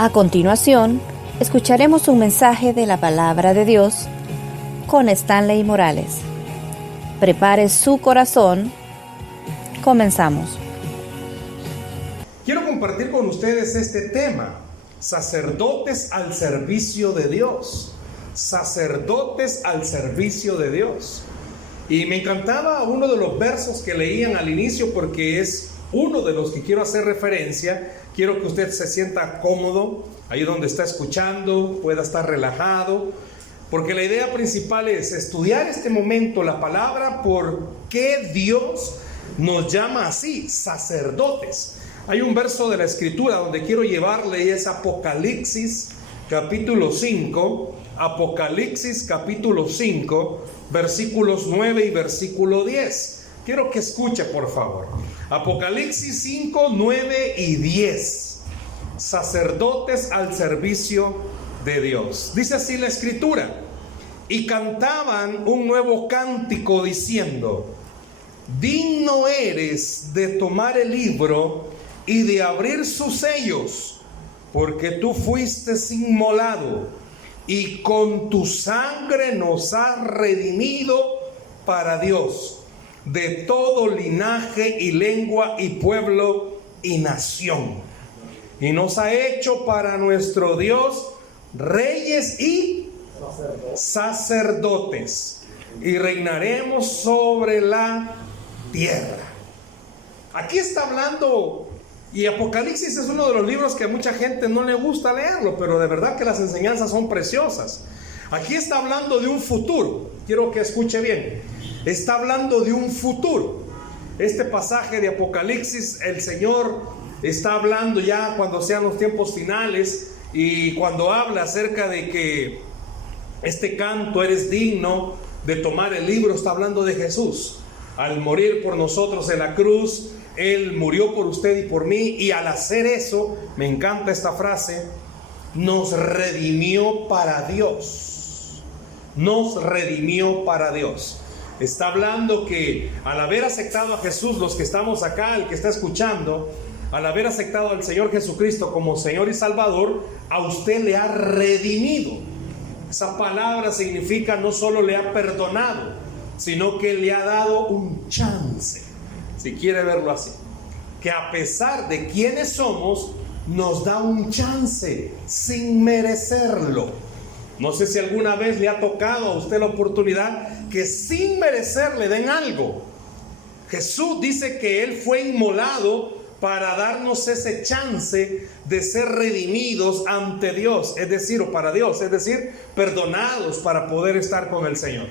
A continuación, escucharemos un mensaje de la Palabra de Dios con Stanley Morales. Prepare su corazón. Comenzamos. Quiero compartir con ustedes este tema: sacerdotes al servicio de Dios. Sacerdotes al servicio de Dios. Y me encantaba uno de los versos que leían al inicio, porque es uno de los que quiero hacer referencia. Quiero que usted se sienta cómodo ahí donde está escuchando, pueda estar relajado, porque la idea principal es estudiar este momento la palabra, por qué Dios nos llama así, sacerdotes. Hay un verso de la Escritura donde quiero llevarle, y es Apocalipsis capítulo 5, Apocalipsis capítulo 5, versículos 9 y versículo 10. Quiero que escuche, por favor. Apocalipsis 5, 9 y 10. Sacerdotes al servicio de Dios. Dice así la Escritura: y cantaban un nuevo cántico diciendo: digno eres de tomar el libro y de abrir sus sellos, porque tú fuiste inmolado y con tu sangre nos has redimido para Dios, de todo linaje y lengua y pueblo y nación. Y nos ha hecho para nuestro Dios reyes y sacerdotes, y reinaremos sobre la tierra. Aquí está hablando, y Apocalipsis es uno de los libros que a mucha gente no le gusta leerlo, pero de verdad que las enseñanzas son preciosas. Aquí está hablando de un futuro. Quiero que escuche bien. Está hablando de un futuro. Este pasaje de Apocalipsis, el Señor está hablando ya cuando sean los tiempos finales, y cuando habla acerca de que este canto, eres digno de tomar el libro, está hablando de Jesús. Al morir por nosotros en la cruz, Él murió por usted y por mí, y al hacer eso, me encanta esta frase, nos redimió para Dios. Nos redimió para Dios. Está hablando que al haber aceptado a Jesús, los que estamos acá, el que está escuchando, al haber aceptado al Señor Jesucristo como Señor y Salvador, a usted le ha redimido. Esa palabra significa no solo le ha perdonado, sino que le ha dado un chance, si quiere verlo así. Que a pesar de quienes somos, nos da un chance sin merecerlo. No sé si alguna vez le ha tocado a usted la oportunidad que sin merecer le den algo. Jesús dice que Él fue inmolado para darnos ese chance de ser redimidos ante Dios, es decir, o para Dios, es decir, perdonados para poder estar con el Señor.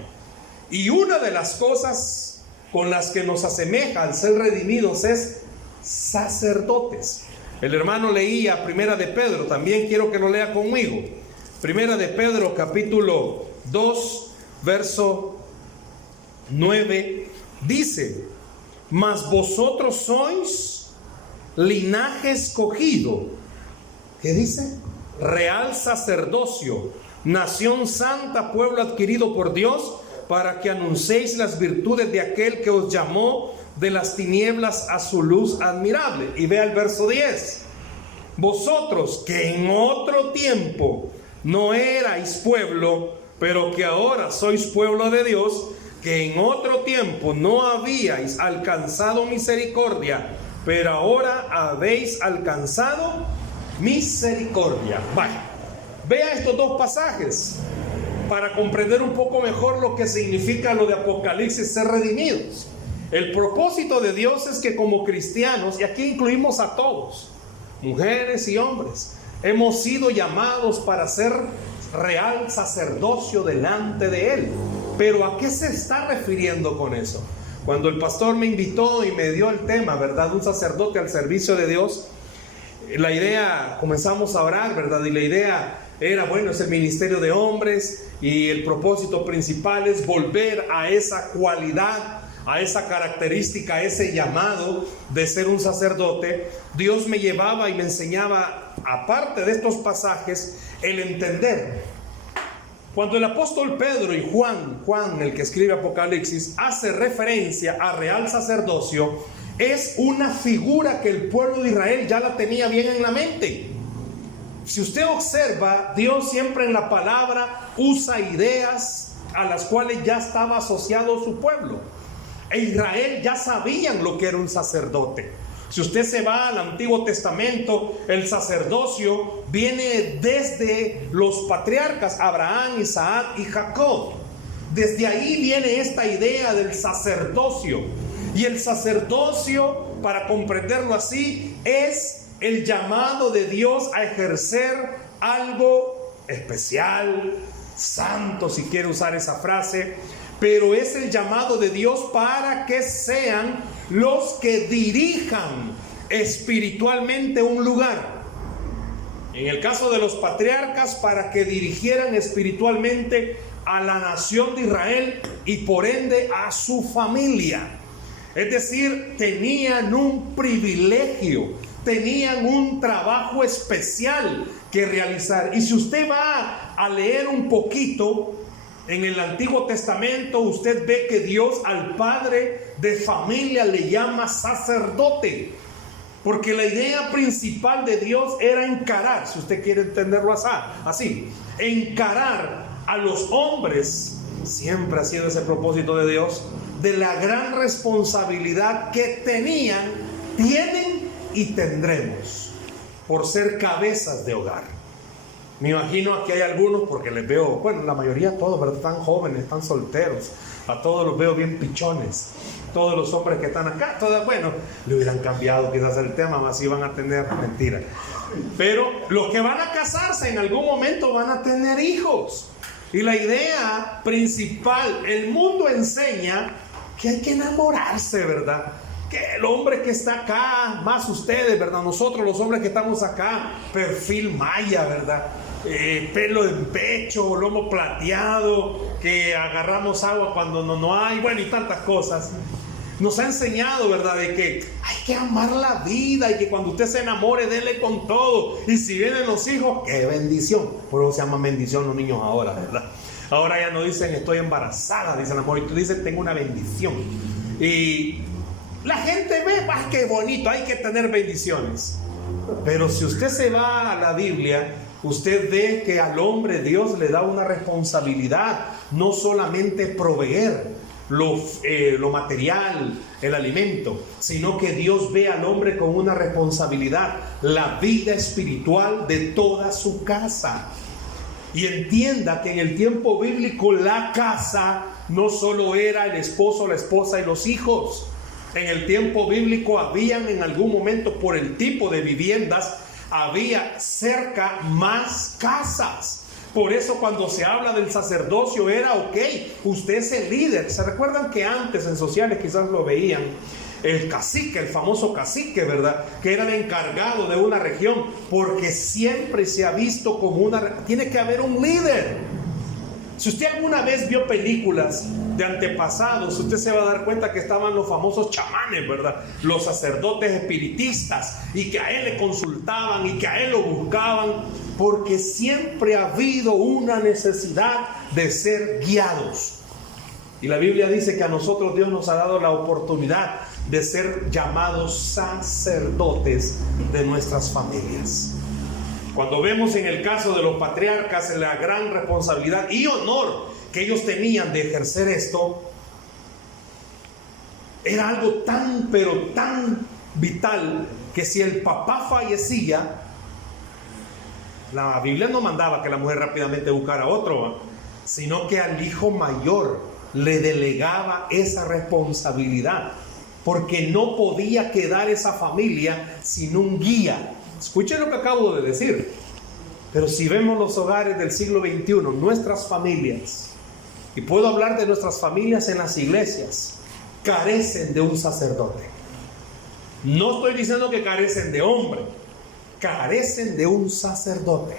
Y una de las cosas con las que nos asemeja al ser redimidos es sacerdotes. El hermano leía Primera de Pedro, también quiero que lo lea conmigo. Primera de Pedro capítulo 2, verso 9, dice: mas vosotros sois linaje escogido. ¿Qué dice? Real sacerdocio, nación santa, pueblo adquirido por Dios, para que anunciéis las virtudes de aquel que os llamó de las tinieblas a su luz admirable. Y vea el verso 10. Vosotros que en otro tiempo no erais pueblo, pero que ahora sois pueblo de Dios, que en otro tiempo no habíais alcanzado misericordia, pero ahora habéis alcanzado misericordia. Vaya, vea estos dos pasajes para comprender un poco mejor lo que significa lo de Apocalipsis, ser redimidos. El propósito de Dios es que como cristianos, y aquí incluimos a todos, mujeres y hombres, hemos sido llamados para ser real sacerdocio delante de Él. Pero ¿a qué se está refiriendo con eso? Cuando el pastor me invitó y me dio el tema, ¿verdad? Un sacerdote al servicio de Dios, la idea, comenzamos a orar, ¿verdad? Y la idea era, bueno, es el ministerio de hombres, y el propósito principal es volver a esa cualidad, a esa característica, a ese llamado de ser un sacerdote. Dios me llevaba y me enseñaba, aparte de estos pasajes, el entender. Cuando el apóstol Pedro y Juan, el que escribe Apocalipsis, hace referencia a real sacerdocio, es una figura que el pueblo de Israel ya la tenía bien en la mente. Si usted observa, Dios siempre en la palabra usa ideas a las cuales ya estaba asociado su pueblo. E Israel ya sabían lo que era un sacerdote. Si usted se va al Antiguo Testamento, el sacerdocio viene desde los patriarcas Abraham, Isaac y Jacob. Desde ahí viene esta idea del sacerdocio. Y el sacerdocio, para comprenderlo así, es el llamado de Dios a ejercer algo especial, santo, si quiere usar esa frase, pero es el llamado de Dios para que sean los que dirijan espiritualmente un lugar. En el caso de los patriarcas, para que dirigieran espiritualmente a la nación de Israel y por ende a su familia. Es decir, tenían un privilegio, tenían un trabajo especial que realizar. Y si usted va a leer un poquito en el Antiguo Testamento, usted ve que Dios al padre de familia le llama sacerdote, porque la idea principal de Dios era encarar, si usted quiere entenderlo así, encarar a los hombres, siempre ha sido ese propósito de Dios, de la gran responsabilidad que tenían, tienen y tendremos por ser cabezas de hogar. Me imagino aquí hay algunos, porque les veo, bueno, la mayoría todos, ¿verdad? Están jóvenes, están solteros, a todos los veo bien pichones, todos los hombres que están acá, todos, bueno, le hubieran cambiado quizás el tema, más iban a tener, mentira, pero los que van a casarse en algún momento van a tener hijos. Y la idea principal, el mundo enseña que hay que enamorarse, ¿verdad? Que el hombre que está acá, más ustedes, ¿verdad? Nosotros los hombres que estamos acá, perfil maya, ¿verdad? Pelo en pecho, lomo plateado, que agarramos agua cuando no hay, bueno, y tantas cosas. Nos ha enseñado, ¿verdad? De que hay que amar la vida y que cuando usted se enamore, dele con todo. Y si vienen los hijos, ¡qué bendición! Por eso se llama bendición los niños ahora, ¿verdad? Ahora ya no dicen estoy embarazada, dicen amor, y tú dices tengo una bendición. Y la gente ve, ¡ah, qué bonito! Hay que tener bendiciones. Pero si usted se va a la Biblia, usted ve que al hombre Dios le da una responsabilidad, no solamente proveer lo material, el alimento, sino que Dios ve al hombre con una responsabilidad, la vida espiritual de toda su casa. Y entienda que en el tiempo bíblico la casa no solo era el esposo, la esposa y los hijos. En el tiempo bíblico habían en algún momento, por el tipo de viviendas, había cerca más casas. Por eso cuando se habla del sacerdocio era ok, usted es el líder. ¿Se recuerdan que antes en sociales quizás lo veían? El cacique, el famoso cacique, ¿verdad? Que era el encargado de una región, porque siempre se ha visto como tiene que haber un líder. Si usted alguna vez vio películas de antepasados, usted se va a dar cuenta que estaban los famosos chamanes, ¿verdad? Los sacerdotes espiritistas, y que a él le consultaban y que a él lo buscaban, porque siempre ha habido una necesidad de ser guiados. Y la Biblia dice que a nosotros Dios nos ha dado la oportunidad de ser llamados sacerdotes de nuestras familias. Cuando vemos en el caso de los patriarcas la gran responsabilidad y honor que ellos tenían de ejercer esto, era algo tan, pero tan vital, que si el papá fallecía, la Biblia no mandaba que la mujer rápidamente buscara a otro, sino que al hijo mayor le delegaba esa responsabilidad, porque no podía quedar esa familia sin un guía. Escuchen lo que acabo de decir. Pero si vemos los hogares del siglo XXI, nuestras familias, y puedo hablar de nuestras familias en las iglesias, carecen de un sacerdote. No estoy diciendo que carecen de hombre, carecen de un sacerdote.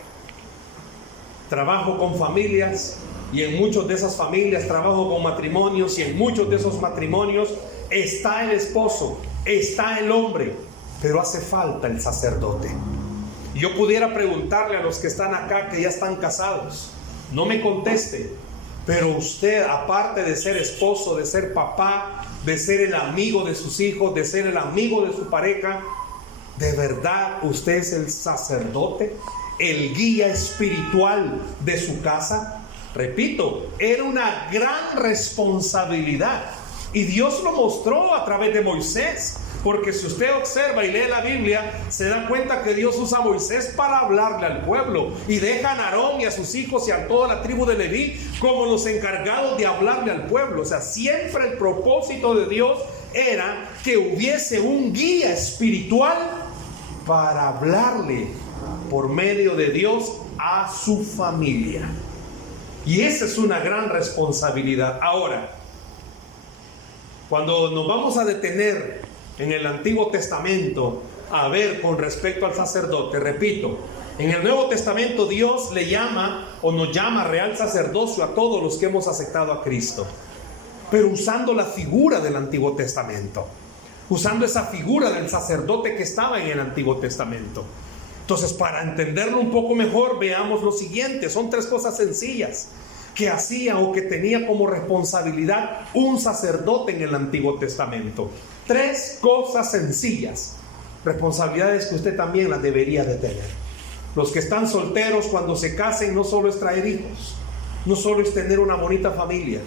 Trabajo con familias, y en muchas de esas familias trabajo con matrimonios, y en muchos de esos matrimonios está el esposo, está el hombre, pero hace falta el sacerdote. Yo pudiera preguntarle a los que están acá, que ya están casados, no me conteste, pero usted, aparte de ser esposo, de ser papá, de ser el amigo de sus hijos, de ser el amigo de su pareja, ¿de verdad usted es el sacerdote el guía espiritual de su casa? Repito, era una gran responsabilidad. Y Dios lo mostró a través de Moisés. Porque si usted observa y lee la Biblia, se da cuenta que Dios usa a Moisés para hablarle al pueblo. Y dejan a Aarón y a sus hijos y a toda la tribu de Leví como los encargados de hablarle al pueblo. O sea, siempre el propósito de Dios era que hubiese un guía espiritual para hablarle por medio de Dios a su familia. Y esa es una gran responsabilidad. Ahora, cuando nos vamos a detener en el Antiguo Testamento a ver con respecto al sacerdote, repito, en el Nuevo Testamento Dios le llama o nos llama real sacerdocio a todos los que hemos aceptado a Cristo, pero usando la figura del Antiguo Testamento, usando esa figura del sacerdote que estaba en el Antiguo Testamento. Entonces, para entenderlo un poco mejor, veamos lo siguiente. Son 3 cosas sencillas que hacía o que tenía como responsabilidad un sacerdote en el Antiguo Testamento. 3 cosas sencillas, responsabilidades que usted también las debería de tener. Los que están solteros, cuando se casen, no solo es traer hijos, no solo es tener una bonita familia.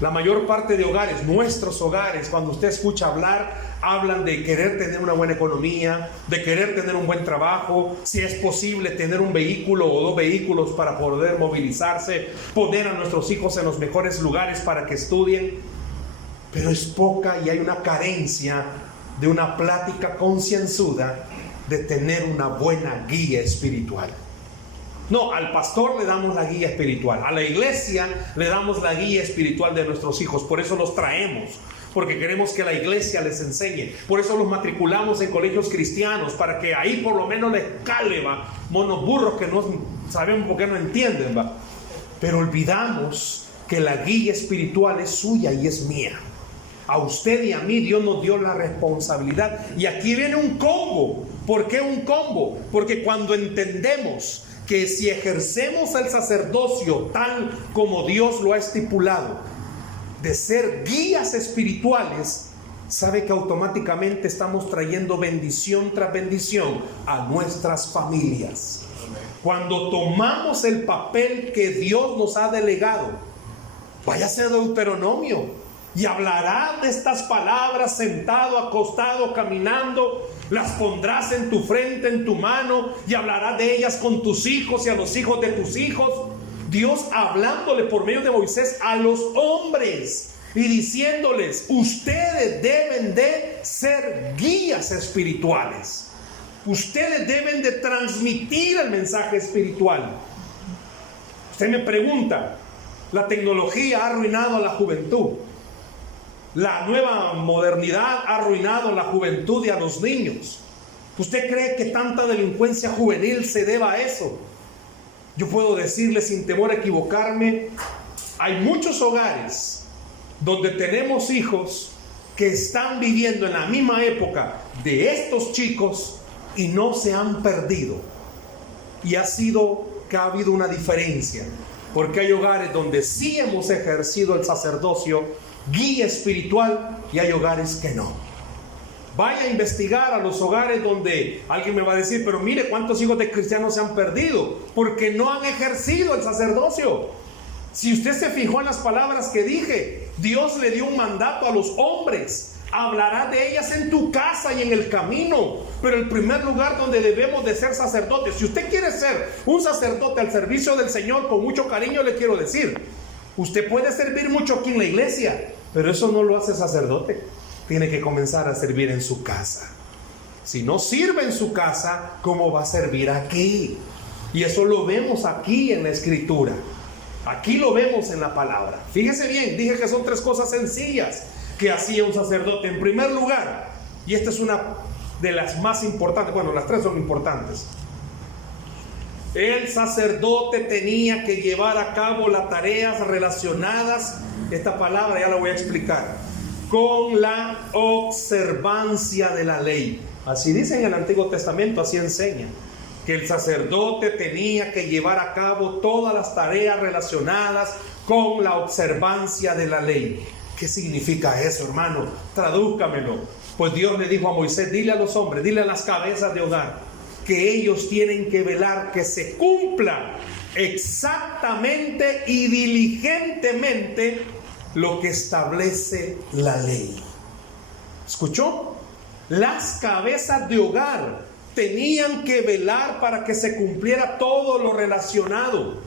La mayor parte de hogares, nuestros hogares, cuando usted escucha hablar, hablan de querer tener una buena economía, de querer tener un buen trabajo, si es posible tener un vehículo o 2 vehículos para poder movilizarse, poner a nuestros hijos en los mejores lugares para que estudien. Pero es poca y hay una carencia de una plática concienzuda de tener una buena guía espiritual. No, al pastor le damos la guía espiritual, a la iglesia le damos la guía espiritual de nuestros hijos, por eso los traemos, porque queremos que la iglesia les enseñe, por eso los matriculamos en colegios cristianos, para que ahí por lo menos les cale, va, monos burros que no sabemos por qué no entienden, va. Pero olvidamos que la guía espiritual es suya y es mía. A usted y a mí Dios nos dio la responsabilidad. Y aquí viene un combo. ¿Por qué un combo? Porque cuando entendemos que si ejercemos el sacerdocio tal como Dios lo ha estipulado, de ser guías espirituales, sabe que automáticamente estamos trayendo bendición tras bendición a nuestras familias. Cuando tomamos el papel que Dios nos ha delegado, váyase a Deuteronomio y hablará de estas palabras sentado, acostado, caminando. Las pondrás en tu frente, en tu mano, y hablarás de ellas con tus hijos y a los hijos de tus hijos. Dios hablándole por medio de Moisés a los hombres y diciéndoles: ustedes deben de ser guías espirituales. Ustedes deben de transmitir el mensaje espiritual. Usted me pregunta, la tecnología ha arruinado a la juventud. La nueva modernidad ha arruinado a la juventud y a los niños. ¿Usted cree que tanta delincuencia juvenil se deba a eso? Yo puedo decirle sin temor a equivocarme, hay muchos hogares donde tenemos hijos que están viviendo en la misma época de estos chicos y no se han perdido. Y ha sido que ha habido una diferencia, porque hay hogares donde sí hemos ejercido el sacerdocio, guía espiritual, y hay hogares que no. Vaya a investigar a los hogares donde alguien me va a decir: pero mire cuántos hijos de cristianos se han perdido porque no han ejercido el sacerdocio. Si usted se fijó en las palabras que dije, Dios le dio un mandato a los hombres: hablará de ellas en tu casa y en el camino. Pero el primer lugar donde debemos de ser sacerdotes, si usted quiere ser un sacerdote al servicio del Señor, con mucho cariño le quiero decir, usted puede servir mucho aquí en la iglesia, pero eso no lo hace sacerdote. Tiene que comenzar a servir en su casa. Si no sirve en su casa, ¿cómo va a servir aquí? Y eso lo vemos aquí en la Escritura. Aquí lo vemos en la palabra. Fíjese bien, dije que son 3 cosas sencillas que hacía un sacerdote. En primer lugar, y esta es una de las más importantes, bueno, las 3 son importantes. El sacerdote tenía que llevar a cabo las tareas relacionadas, esta palabra ya la voy a explicar, con la observancia de la ley. Así dice en el Antiguo Testamento, así enseña, que el sacerdote tenía que llevar a cabo todas las tareas relacionadas con la observancia de la ley. ¿Qué significa eso, hermano? Tradúzcamelo. Pues Dios le dijo a Moisés: dile a los hombres, dile a las cabezas de hogar, que ellos tienen que velar que se cumpla exactamente y diligentemente lo que establece la ley. ¿Escuchó? Las cabezas de hogar tenían que velar para que se cumpliera todo lo relacionado.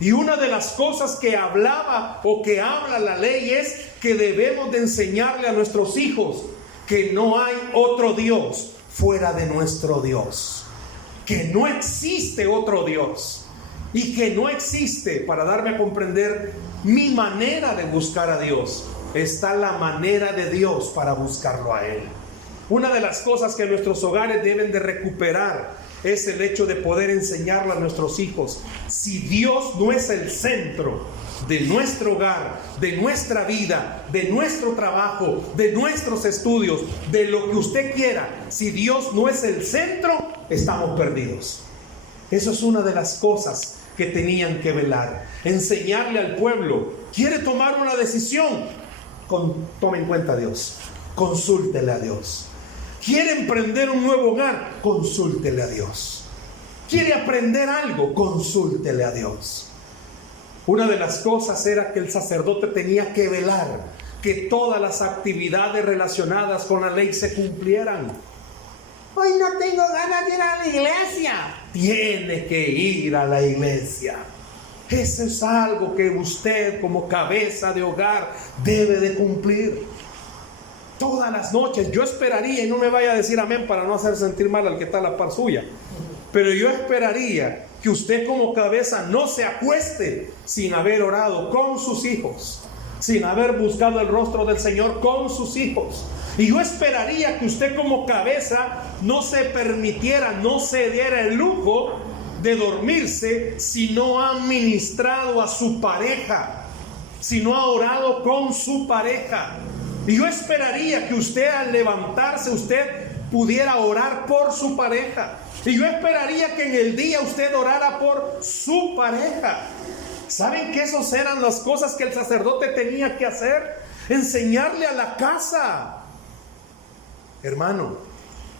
Y una de las cosas que hablaba o que habla la ley es que debemos de enseñarle a nuestros hijos que no hay otro Dios fuera de nuestro Dios, que no existe otro Dios y que no existe, para darme a comprender mi manera de buscar a Dios, está la manera de Dios para buscarlo a Él. Una de las cosas que nuestros hogares deben de recuperar es el hecho de poder enseñarle a nuestros hijos: si Dios no es el centro de nuestro hogar, de nuestra vida, de nuestro trabajo, de nuestros estudios, de lo que usted quiera, si Dios no es el centro, estamos perdidos. Eso es una de las cosas que tenían que velar. Enseñarle al pueblo: ¿quiere tomar una decisión? Tome en cuenta a Dios, consúltele a Dios. ¿Quiere emprender un nuevo hogar? Consúltele a Dios. ¿Quiere aprender algo? Consúltele a Dios. Una de las cosas era que el sacerdote tenía que velar que todas las actividades relacionadas con la ley se cumplieran. Hoy no tengo ganas de ir a la iglesia. Tiene que ir a la iglesia. Eso es algo que usted, como cabeza de hogar, debe de cumplir. Todas las noches, yo esperaría, y no me vaya a decir amén para no hacer sentir mal al que está a la par suya, pero yo esperaría que usted como cabeza no se acueste sin haber orado con sus hijos, sin haber buscado el rostro del Señor con sus hijos. Y yo esperaría que usted como cabeza no se permitiera, no se diera el lujo de dormirse si no ha ministrado a su pareja, si no ha orado con su pareja. Y yo esperaría que usted, al levantarse, usted pudiera orar por su pareja. Y yo esperaría que en el día usted orara por su pareja. ¿Saben que esas eran las cosas que el sacerdote tenía que hacer? Enseñarle a la casa. Hermano,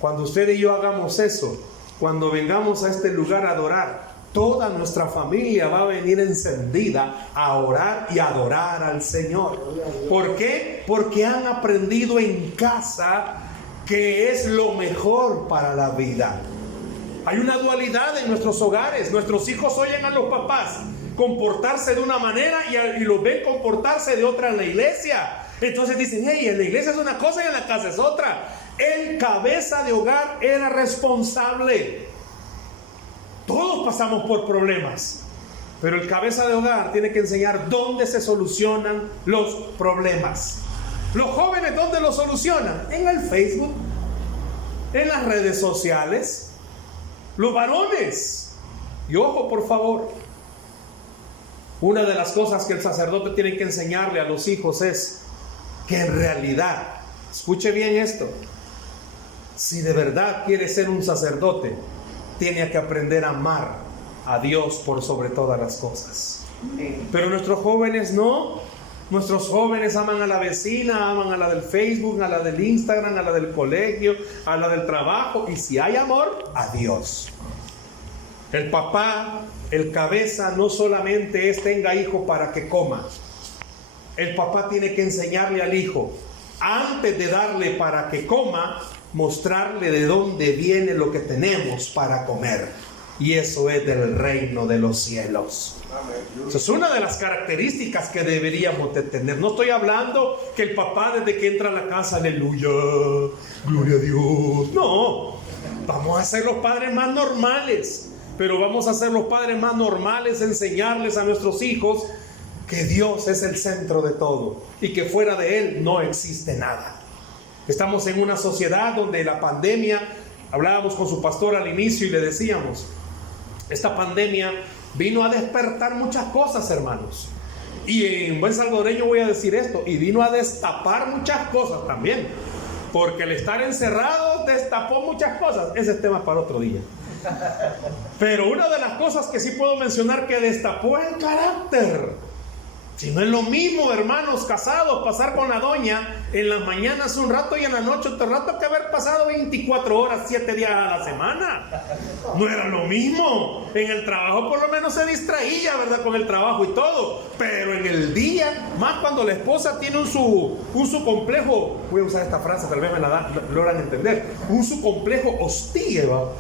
cuando usted y yo hagamos eso, cuando vengamos a este lugar a adorar, toda nuestra familia va a venir encendida a orar y adorar al Señor. ¿Por qué? Porque han aprendido en casa que es lo mejor para la vida. Hay una dualidad en nuestros hogares. Nuestros hijos oyen a los papás comportarse de una manera y los ven comportarse de otra en la iglesia. Entonces dicen: hey, en la iglesia es una cosa y en la casa es otra. El cabeza de hogar era responsable. Todos pasamos por problemas, pero el cabeza de hogar tiene que enseñar dónde se solucionan los problemas. Los jóvenes, ¿dónde los solucionan? En el Facebook, en las redes sociales. Los varones, y ojo por favor, una de las cosas que el sacerdote tiene que enseñarle a los hijos es que en realidad, escuche bien esto, si de verdad quiere ser un sacerdote, tiene que aprender a amar a Dios por sobre todas las cosas. Pero nuestros jóvenes no. Nuestros jóvenes aman a la vecina, aman a la del Facebook, a la del Instagram, a la del colegio, a la del trabajo. Y si hay amor, a Dios. El papá, el cabeza, no solamente es tenga hijo para que coma. El papá tiene que enseñarle al hijo, antes de darle para que coma, mostrarle de dónde viene lo que tenemos para comer. Y eso es del reino de los cielos. Eso es una de las características que deberíamos de tener. No estoy hablando que el papá desde que entra a la casa, aleluya, gloria a Dios. No, vamos a ser los padres más normales. Pero vamos a ser los padres más normales, enseñarles a nuestros hijos que Dios es el centro de todo y que fuera de Él no existe nada. Estamos en una sociedad donde la pandemia, hablábamos con su pastor al inicio y le decíamos, esta pandemia vino a despertar muchas cosas, hermanos. Y en buen salvadoreño voy a decir esto, y vino a destapar muchas cosas también. Porque el estar encerrado destapó muchas cosas. Ese es tema para otro día. Pero una de las cosas que sí puedo mencionar que destapó es el carácter. Si no es lo mismo, hermanos casados, pasar con la doña en las mañanas un rato y en la noche otro rato, que haber pasado 24 horas, 7 días a la semana. No era lo mismo. En el trabajo por lo menos se distraía, ¿verdad? Con el trabajo y todo. Pero en el día, más cuando la esposa tiene un su complejo, voy a usar esta frase, tal vez me la logran entender, un su complejo hostil, ¿va?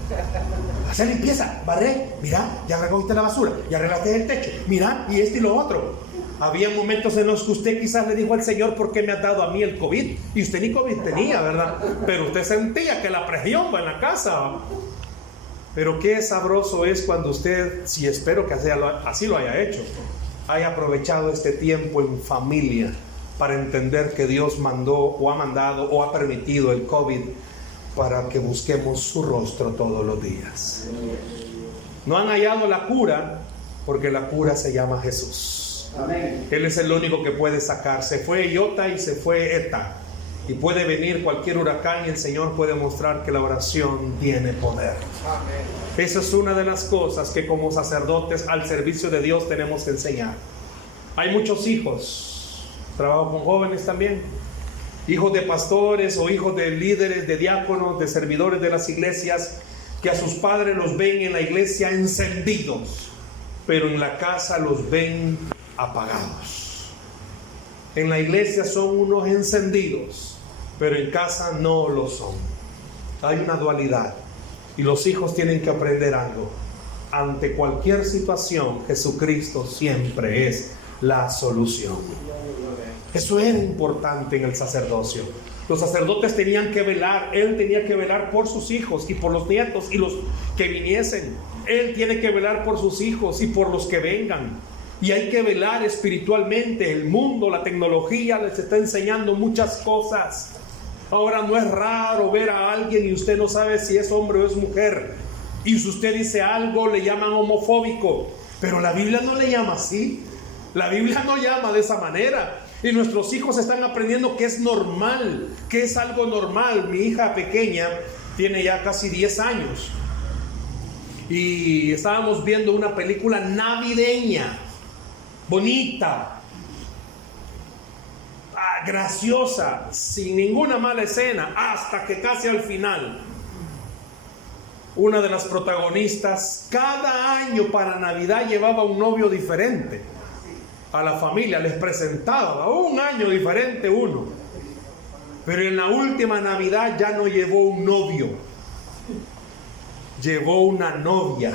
Hacer limpieza, barré, mira, ya recogiste la basura, ya arreglaste el techo, mira, y esto y lo otro. Había momentos en los que usted quizás le dijo al Señor: ¿por qué me has dado a mí el COVID? Y usted ni COVID tenía, ¿verdad? Pero usted sentía que la presión va en la casa. Pero qué sabroso es cuando usted, si espero que así lo haya hecho, haya aprovechado este tiempo en familia para entender que Dios mandó o ha mandado o ha permitido el COVID para que busquemos su rostro todos los días. No han hallado la cura, porque la cura se llama Jesús. Amén. Él es el único que puede sacar. Se fue Iota y se fue Eta, y puede venir cualquier huracán y el Señor puede mostrar que la oración tiene poder. Amén. Esa es una de las cosas que como sacerdotes al servicio de Dios tenemos que enseñar. Hay muchos hijos, trabajo con jóvenes también, hijos de pastores o hijos de líderes, de diáconos, de servidores de las iglesias, que a sus padres los ven en la iglesia encendidos, pero en la casa los ven apagados. En la iglesia son unos encendidos, pero en casa no lo son. Hay una dualidad y los hijos tienen que aprender algo. Ante cualquier situación, Jesucristo siempre es la solución. Eso era importante en el sacerdocio. Los sacerdotes tenían que velar. Él tenía que velar por sus hijos y por los nietos y los que viniesen. Él tiene que velar por sus hijos y por los que vengan. Y hay que velar espiritualmente. El mundo, la tecnología les está enseñando muchas cosas. Ahora no es raro ver a alguien y usted no sabe si es hombre o es mujer. Y si usted dice algo, le llaman homofóbico. Pero la Biblia no le llama así. La Biblia no llama de esa manera. Y nuestros hijos están aprendiendo que es normal, que es algo normal. Mi hija pequeña tiene ya casi 10 años. Y estábamos viendo una película navideña, bonita, graciosa, sin ninguna mala escena, hasta que casi al final, una de las protagonistas cada año para Navidad llevaba un novio diferente a la familia, les presentaba un año diferente uno, pero en la última Navidad ya no llevó un novio, llevó una novia.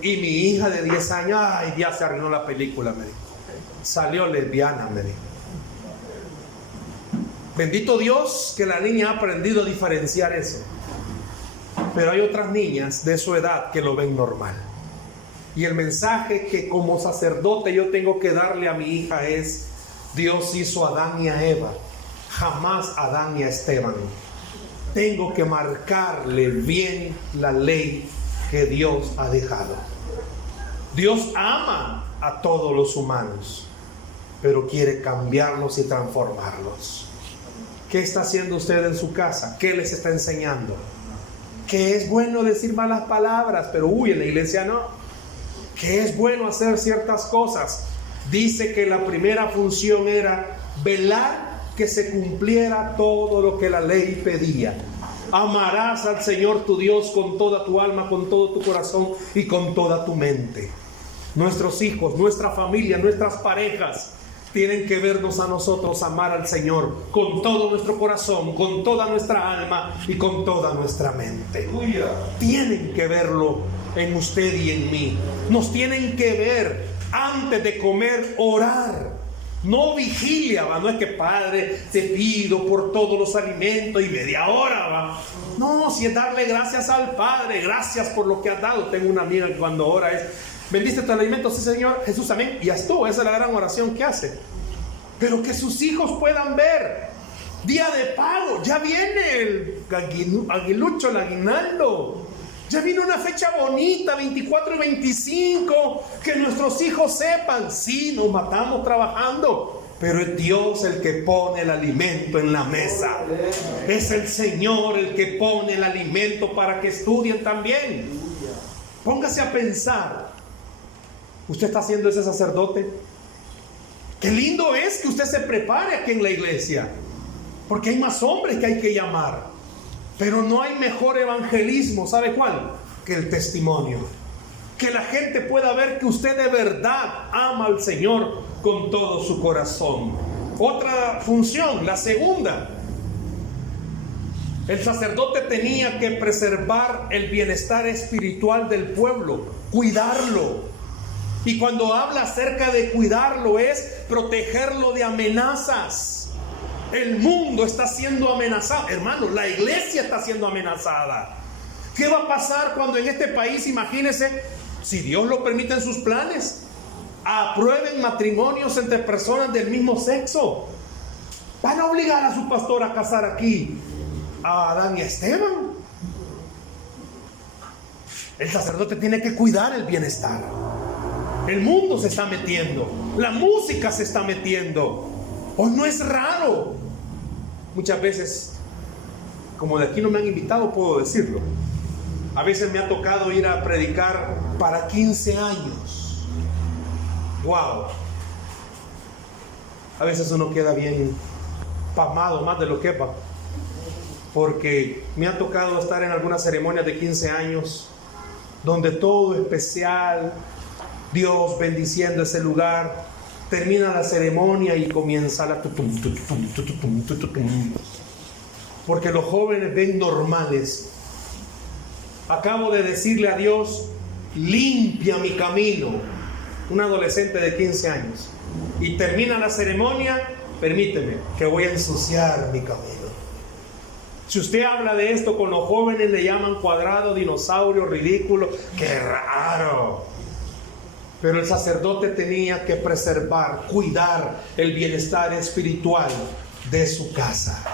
Y mi hija de 10 años, ay, ya se arruinó la película, me dijo. Salió lesbiana, me dijo. Bendito Dios que la niña ha aprendido a diferenciar eso. Pero hay otras niñas de su edad que lo ven normal. Y el mensaje que como sacerdote yo tengo que darle a mi hija es: Dios hizo a Adán y a Eva, jamás a Adán y a Esteban. Tengo que marcarle bien la ley que Dios ha dejado. Dios ama a todos los humanos, pero quiere cambiarlos y transformarlos. ¿Qué está haciendo usted en su casa? ¿Qué les está enseñando? Que es bueno decir malas palabras, pero en la iglesia no. Que es bueno hacer ciertas cosas. Dice que la primera función era velar que se cumpliera todo lo que la ley pedía. Amarás al Señor tu Dios con toda tu alma, con todo tu corazón y con toda tu mente. Nuestros hijos, nuestra familia, nuestras parejas tienen que vernos a nosotros amar al Señor con todo nuestro corazón, con toda nuestra alma y con toda nuestra mente. Tienen que verlo en usted y en mí. Nos tienen que ver antes de comer, orar. No vigilia, ¿va? No es que Padre, te pido por todos los alimentos y media hora, ¿va? No, si es darle gracias al Padre, gracias por lo que has dado. Tengo una amiga que cuando ora es: bendiste tu alimento, sí Señor, Jesús, amén. Y ya estuvo, esa es la gran oración que hace. Pero que sus hijos puedan ver. Día de pago, ya viene el aguilucho, el aguinaldo. Ya vino una fecha bonita, 24 y 25, que nuestros hijos sepan, sí, nos matamos trabajando, pero es Dios el que pone el alimento en la mesa. Es el Señor el que pone el alimento para que estudien también. Póngase a pensar, ¿usted está siendo ese sacerdote? Qué lindo es que usted se prepare aquí en la iglesia, porque hay más hombres que hay que llamar. Pero no hay mejor evangelismo, ¿sabe cuál? Que el testimonio. Que la gente pueda ver que usted de verdad ama al Señor con todo su corazón. Otra función, la segunda. El sacerdote tenía que preservar el bienestar espiritual del pueblo, cuidarlo. Y cuando habla acerca de cuidarlo es protegerlo de amenazas. El mundo está siendo amenazado. Hermano, la iglesia está siendo amenazada. ¿Qué va a pasar cuando en este país, imagínense, si Dios lo permite en sus planes, aprueben matrimonios entre personas del mismo sexo? Van a obligar a su pastor a casar aquí a Adán y a Esteban. El sacerdote tiene que cuidar el bienestar. El mundo se está metiendo, la música se está metiendo. Hoy no es raro. Muchas veces, como de aquí no me han invitado, puedo decirlo. A veces me ha tocado ir a predicar para 15 años. ¡Wow! A veces uno queda bien pasmado, más de lo que va. Porque me ha tocado estar en algunas ceremonias de 15 años donde todo especial, Dios bendiciendo ese lugar. Termina la ceremonia y comienza la tutum, tutum, tutum, tutum. Porque los jóvenes ven normales. Acabo de decirle a Dios, limpia mi camino. Un adolescente de 15 años. Y termina la ceremonia, permíteme, que voy a ensuciar mi camino. Si usted habla de esto con los jóvenes, le llaman cuadrado, dinosaurio, ridículo. ¡Qué raro! Pero el sacerdote tenía que preservar, cuidar el bienestar espiritual de su casa.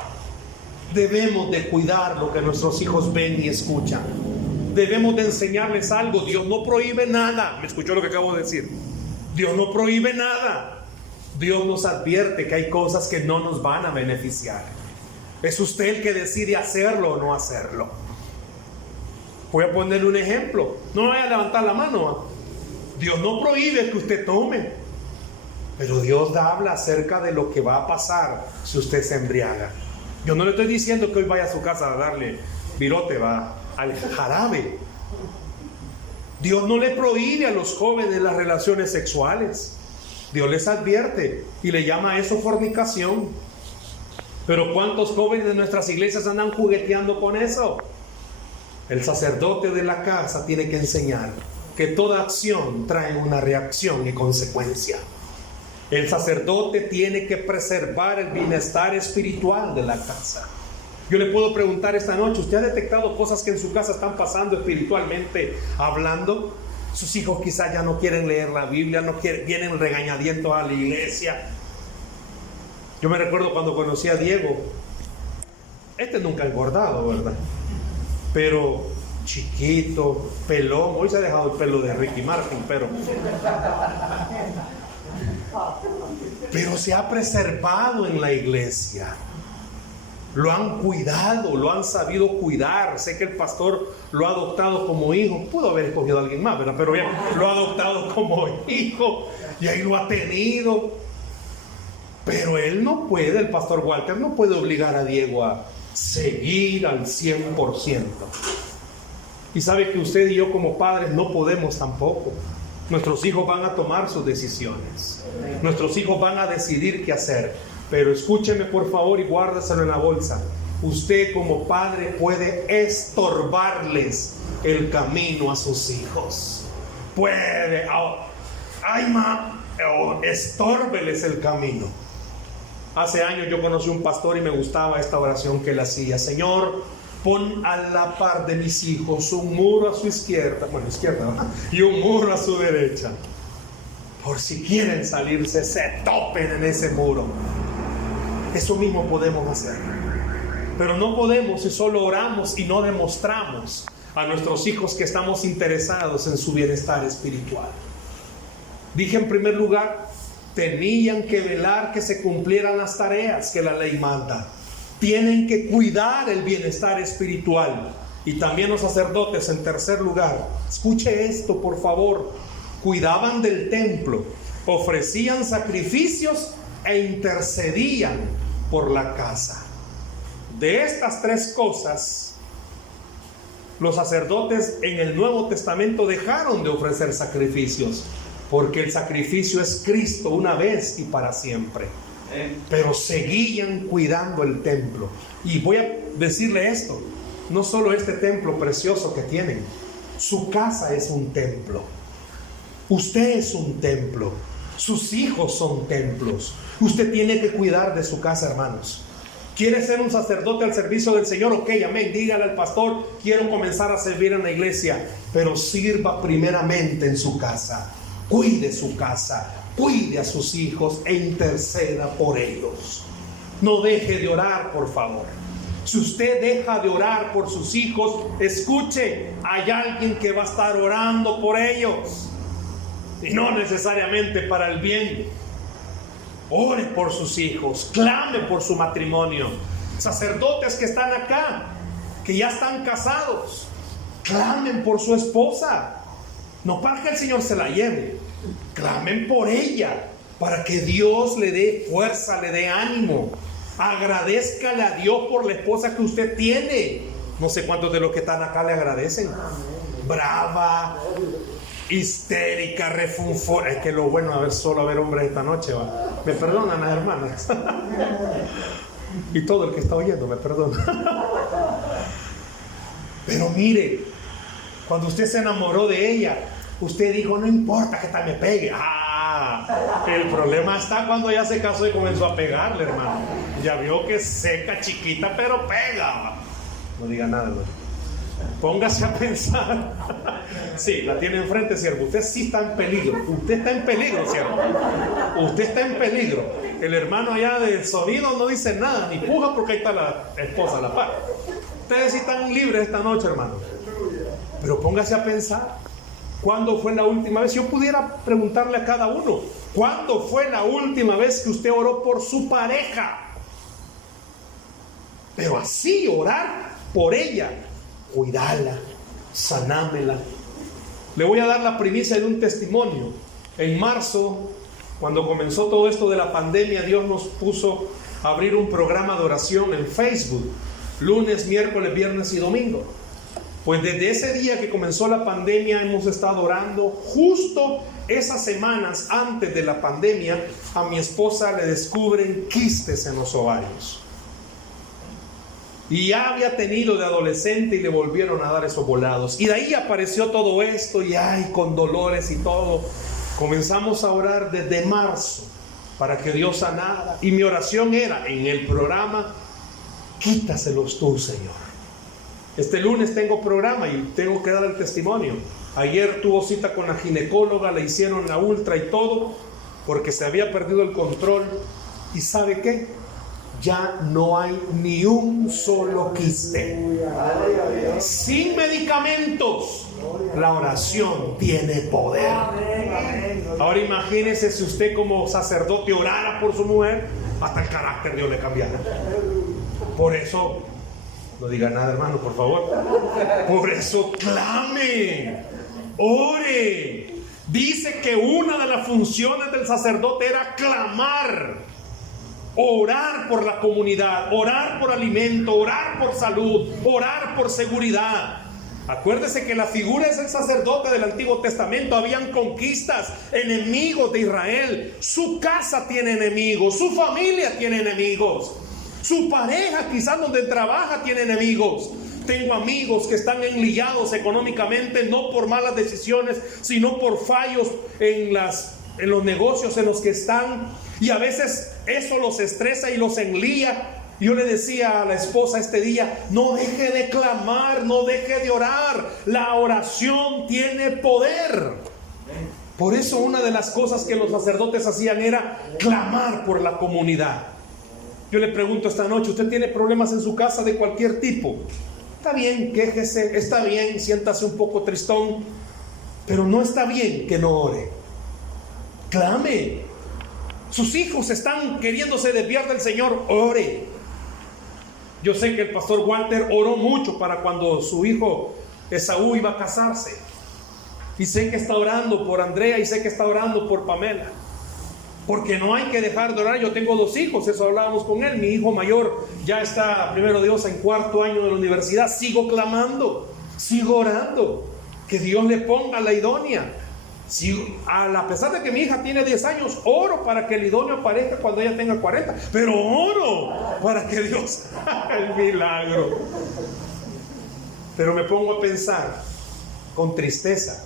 Debemos de cuidar lo que nuestros hijos ven y escuchan. Debemos de enseñarles algo. Dios no prohíbe nada. ¿Me escuchó lo que acabo de decir? Dios no prohíbe nada. Dios nos advierte que hay cosas que no nos van a beneficiar. Es usted el que decide hacerlo o no hacerlo. Voy a ponerle un ejemplo. No vaya a levantar la mano. Dios no prohíbe que usted tome, pero Dios habla acerca de lo que va a pasar si usted se embriaga. Yo no le estoy diciendo que hoy vaya a su casa a darle virote, va al jarabe. Dios no le prohíbe a los jóvenes las relaciones sexuales. Dios les advierte y le llama a eso fornicación. Pero ¿cuántos jóvenes de nuestras iglesias andan jugueteando con eso? El sacerdote de la casa tiene que enseñar que toda acción trae una reacción y consecuencia. El sacerdote tiene que preservar el bienestar espiritual de la casa. Yo le puedo preguntar esta noche, ¿usted ha detectado cosas que en su casa están pasando espiritualmente hablando? Sus hijos quizás ya no quieren leer la Biblia, vienen regañadientos a la iglesia. Yo me recuerdo cuando conocí a Diego. Este nunca ha engordado, ¿verdad? Pero chiquito, pelón. Hoy se ha dejado el pelo de Ricky Martin, pero se ha preservado en la iglesia. Lo han cuidado, lo han sabido cuidar. Sé que el pastor lo ha adoptado como hijo. Pudo haber escogido a alguien más, ¿verdad? Pero bien, lo ha adoptado como hijo y ahí lo ha tenido. Pero él no puede, el pastor Walter no puede obligar a Diego a seguir al 100%. Y sabe que usted y yo como padres no podemos tampoco. Nuestros hijos van a tomar sus decisiones. Nuestros hijos van a decidir qué hacer. Pero escúcheme por favor y guárdeselo en la bolsa. Usted como padre puede estorbarles el camino a sus hijos. Puede, estórbeles el camino. Hace años yo conocí un pastor y me gustaba esta oración que él hacía. Señor, pon a la par de mis hijos un muro a su izquierda, ¿verdad? Y un muro a su derecha. Por si quieren salirse, se topen en ese muro. Eso mismo podemos hacer. Pero no podemos si solo oramos y no demostramos a nuestros hijos que estamos interesados en su bienestar espiritual. Dije en primer lugar, tenían que velar que se cumplieran las tareas que la ley manda. Tienen que cuidar el bienestar espiritual. Y también los sacerdotes, en tercer lugar, escuche esto por favor, cuidaban del templo. ofrecían sacrificios e intercedían por la casa. De estas tres cosas, los sacerdotes en el Nuevo Testamento dejaron de ofrecer sacrificios, porque el sacrificio es Cristo una vez y para siempre. Pero seguían cuidando el templo. Y voy a decirle esto: no solo este templo precioso que tienen, su casa es un templo. Usted es un templo. Sus hijos son templos. Usted tiene que cuidar de su casa, hermanos. ¿Quiere ser un sacerdote al servicio del Señor? Ok, amén. Dígale al pastor: quiero comenzar a servir en la iglesia. Pero sirva primeramente en su casa. Cuide su casa, cuide a sus hijos e interceda por ellos. No deje de orar, por favor. Si usted deja de orar por sus hijos, escuche, hay alguien que va a estar orando por ellos. Y no necesariamente para el bien. Ore por sus hijos, clame por su matrimonio. Sacerdotes que están acá, que ya están casados, clamen por su esposa. No para que el Señor se la lleve, clamen por ella, para que Dios le dé fuerza, le dé ánimo. Agradézcale a Dios por la esposa que usted tiene. No sé cuántos de los que están acá le agradecen. Brava, histérica, refunfona. Es que lo bueno es solo haber hombres esta noche, ¿va? Me perdonan las hermanas. Y todo el que está oyendo me perdona. Pero mire, cuando usted se enamoró de ella, usted dijo: no importa que tal me pegue. El problema está cuando ya se casó y comenzó a pegarle, hermano. Ya vio que es seca, chiquita, pero pega. No diga nada, hermano. Póngase a pensar. Sí, la tiene enfrente, siervo. Usted sí está en peligro. Usted está en peligro, siervo. Usted está en peligro. El hermano allá del sonido no dice nada, ni puja, porque ahí está la esposa, la par. Ustedes sí están libres esta noche, hermano. Pero póngase a pensar. ¿Cuándo fue la última vez? Yo pudiera preguntarle a cada uno: ¿cuándo fue la última vez que usted oró por su pareja? Pero así, orar por ella, cuidarla, sanámela. Le voy a dar la primicia de un testimonio. En marzo, cuando comenzó todo esto de la pandemia, Dios nos puso a abrir un programa de oración en Facebook, lunes, miércoles, viernes y domingo. Pues desde ese día que comenzó la pandemia hemos estado orando. Justo esas semanas antes de la pandemia, a mi esposa le descubren quistes en los ovarios. Y ya había tenido de adolescente y le volvieron a dar esos volados. Y de ahí apareció todo esto, y ay, con dolores y todo. Comenzamos a orar desde marzo para que Dios sanara. Y mi oración era en el programa: quítaselos tú, Señor. Este lunes tengo programa y tengo que dar el testimonio. Ayer tuvo cita con la ginecóloga, le hicieron la ultra y todo, porque se había perdido el control. ¿Y sabe qué? Ya no hay ni un solo quiste. Sin medicamentos, la oración tiene poder. Ahora imagínese si usted como sacerdote orara por su mujer, hasta el carácter Dios le cambiara. Por eso, no diga nada, hermano, por favor. Por eso clame, ore. Dice que una de las funciones del sacerdote era clamar, orar por la comunidad, orar por alimento, orar por salud, orar por seguridad. Acuérdese que la figura es el sacerdote del Antiguo Testamento. Habían conquistas, enemigos de Israel. Su casa tiene enemigos, su familia tiene enemigos, su pareja quizás donde trabaja tiene enemigos. Tengo amigos que están enlillados económicamente, no por malas decisiones, sino por fallos en los negocios en los que están. Y a veces eso los estresa y los enlía. Yo le decía a la esposa este día: no deje de clamar, no deje de orar. La oración tiene poder. Por eso una de las cosas que los sacerdotes hacían era clamar por la comunidad. Yo le pregunto esta noche: ¿usted tiene problemas en su casa de cualquier tipo? Está bien, quéjese, está bien, siéntase un poco tristón, pero no está bien que no ore. Clame. Sus hijos están queriéndose desviar del Señor, ore. Yo sé que el pastor Walter oró mucho para cuando su hijo Esaú iba a casarse. Y sé que está orando por Andrea y sé que está orando por Pamela. Porque no hay que dejar de orar. Yo tengo 2 hijos, eso hablábamos con él. Mi hijo mayor ya está, primero Dios, en 4º año de la universidad. Sigo clamando, sigo orando, que Dios le ponga la idónea. A pesar de que mi hija tiene 10 años, oro para que el idóneo aparezca cuando ella tenga 40. Pero oro para que Dios haga el milagro. Pero me pongo a pensar con tristeza,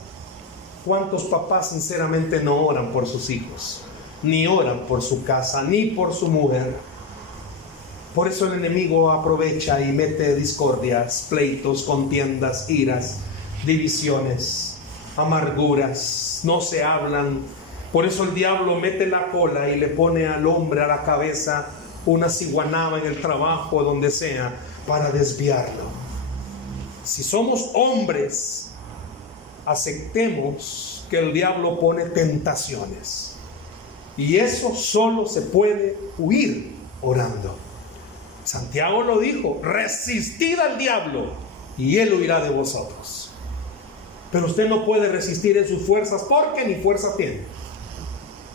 ¿cuántos papás sinceramente no oran por sus hijos? Ni oran por su casa, ni por su mujer. Por eso el enemigo aprovecha y mete discordias, pleitos, contiendas, iras, divisiones, amarguras, no se hablan. Por eso el diablo mete la cola y le pone al hombre a la cabeza una ciguanaba en el trabajo, donde sea, para desviarlo. Si somos hombres, aceptemos que el diablo pone tentaciones. Y eso solo se puede huir orando. Santiago lo dijo: resistid al diablo y él huirá de vosotros. Pero usted no puede resistir en sus fuerzas, porque ni fuerza tiene.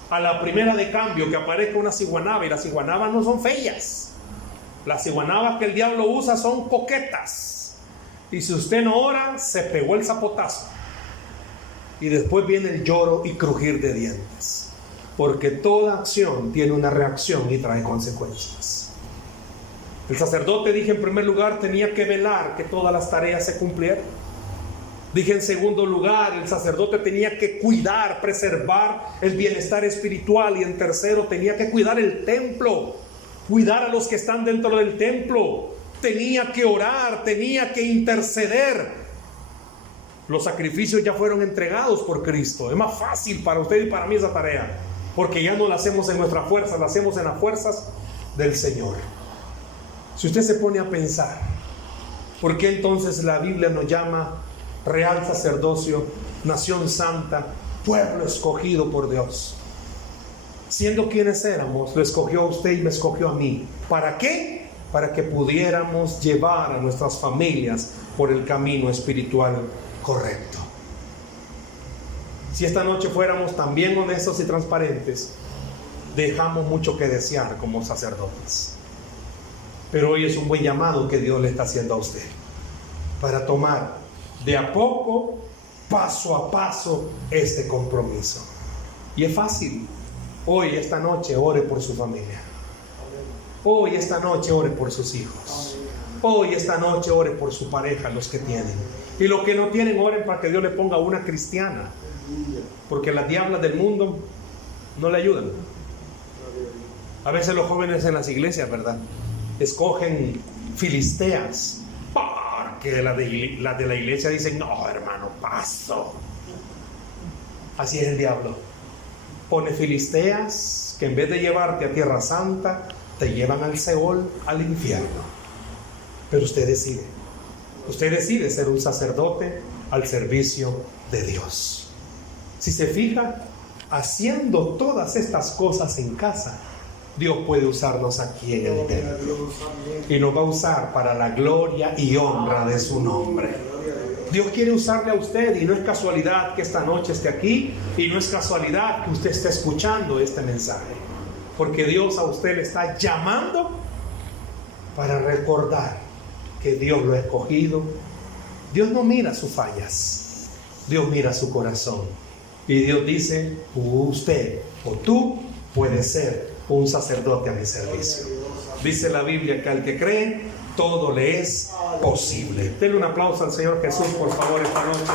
A la primera de cambio que aparezca una ciguanaba, y las ciguanabas no son feas, las ciguanabas que el diablo usa son coquetas. Y si usted no ora, se pegó el zapotazo. Y después viene el lloro y crujir de dientes. Porque toda acción tiene una reacción y trae consecuencias. El sacerdote, dije en primer lugar, tenía que velar que todas las tareas se cumplieran. Dije en segundo lugar, el sacerdote tenía que cuidar, preservar el bienestar espiritual. Y en tercero, tenía que cuidar el templo, cuidar a los que están dentro del templo. Tenía que orar, tenía que interceder. Los sacrificios ya fueron entregados por Cristo. Es más fácil para usted y para mí esa tarea, porque ya no la hacemos en nuestra fuerza, la hacemos en las fuerzas del Señor. Si usted se pone a pensar, ¿por qué entonces la Biblia nos llama real sacerdocio, nación santa, pueblo escogido por Dios? Siendo quienes éramos, lo escogió a usted y me escogió a mí. ¿Para qué? Para que pudiéramos llevar a nuestras familias por el camino espiritual correcto. Si esta noche fuéramos también honestos y transparentes, dejamos mucho que desear como sacerdotes. Pero hoy es un buen llamado que Dios le está haciendo a usted, para tomar de a poco, paso a paso, este compromiso. Y es fácil. Hoy, esta noche, ore por su familia. Hoy, esta noche, ore por sus hijos. Hoy, esta noche, ore por su pareja, los que tienen. Y los que no tienen, oren para que Dios le ponga una cristiana. Porque las diablas del mundo no le ayudan. A veces los jóvenes en las iglesias, ¿verdad?, escogen filisteas, porque las de la iglesia dicen: no, hermano, paso. Así es el diablo. Pone filisteas que en vez de llevarte a Tierra Santa, te llevan al Seol, al infierno. Pero usted decide ser un sacerdote al servicio de Dios. Si se fija, haciendo todas estas cosas en casa, Dios puede usarnos aquí en el templo, y nos va a usar para la gloria y honra de su nombre. Dios quiere usarle a usted, y no es casualidad que esta noche esté aquí, y no es casualidad que usted esté escuchando este mensaje, porque Dios a usted le está llamando para recordar que Dios lo ha escogido. Dios no mira sus fallas, Dios mira su corazón, y Dios dice: usted o tú puedes ser un sacerdote a mi servicio. Dice la Biblia que al que cree, todo le es posible. Denle un aplauso al Señor Jesús, por favor, esta noche.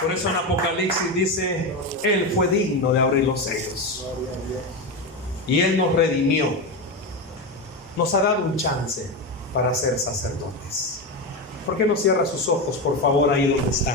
Por eso en Apocalipsis dice: Él fue digno de abrir los sellos, y Él nos redimió, nos ha dado un chance para ser sacerdotes. ¿Por qué no cierra sus ojos, por favor, ahí donde está?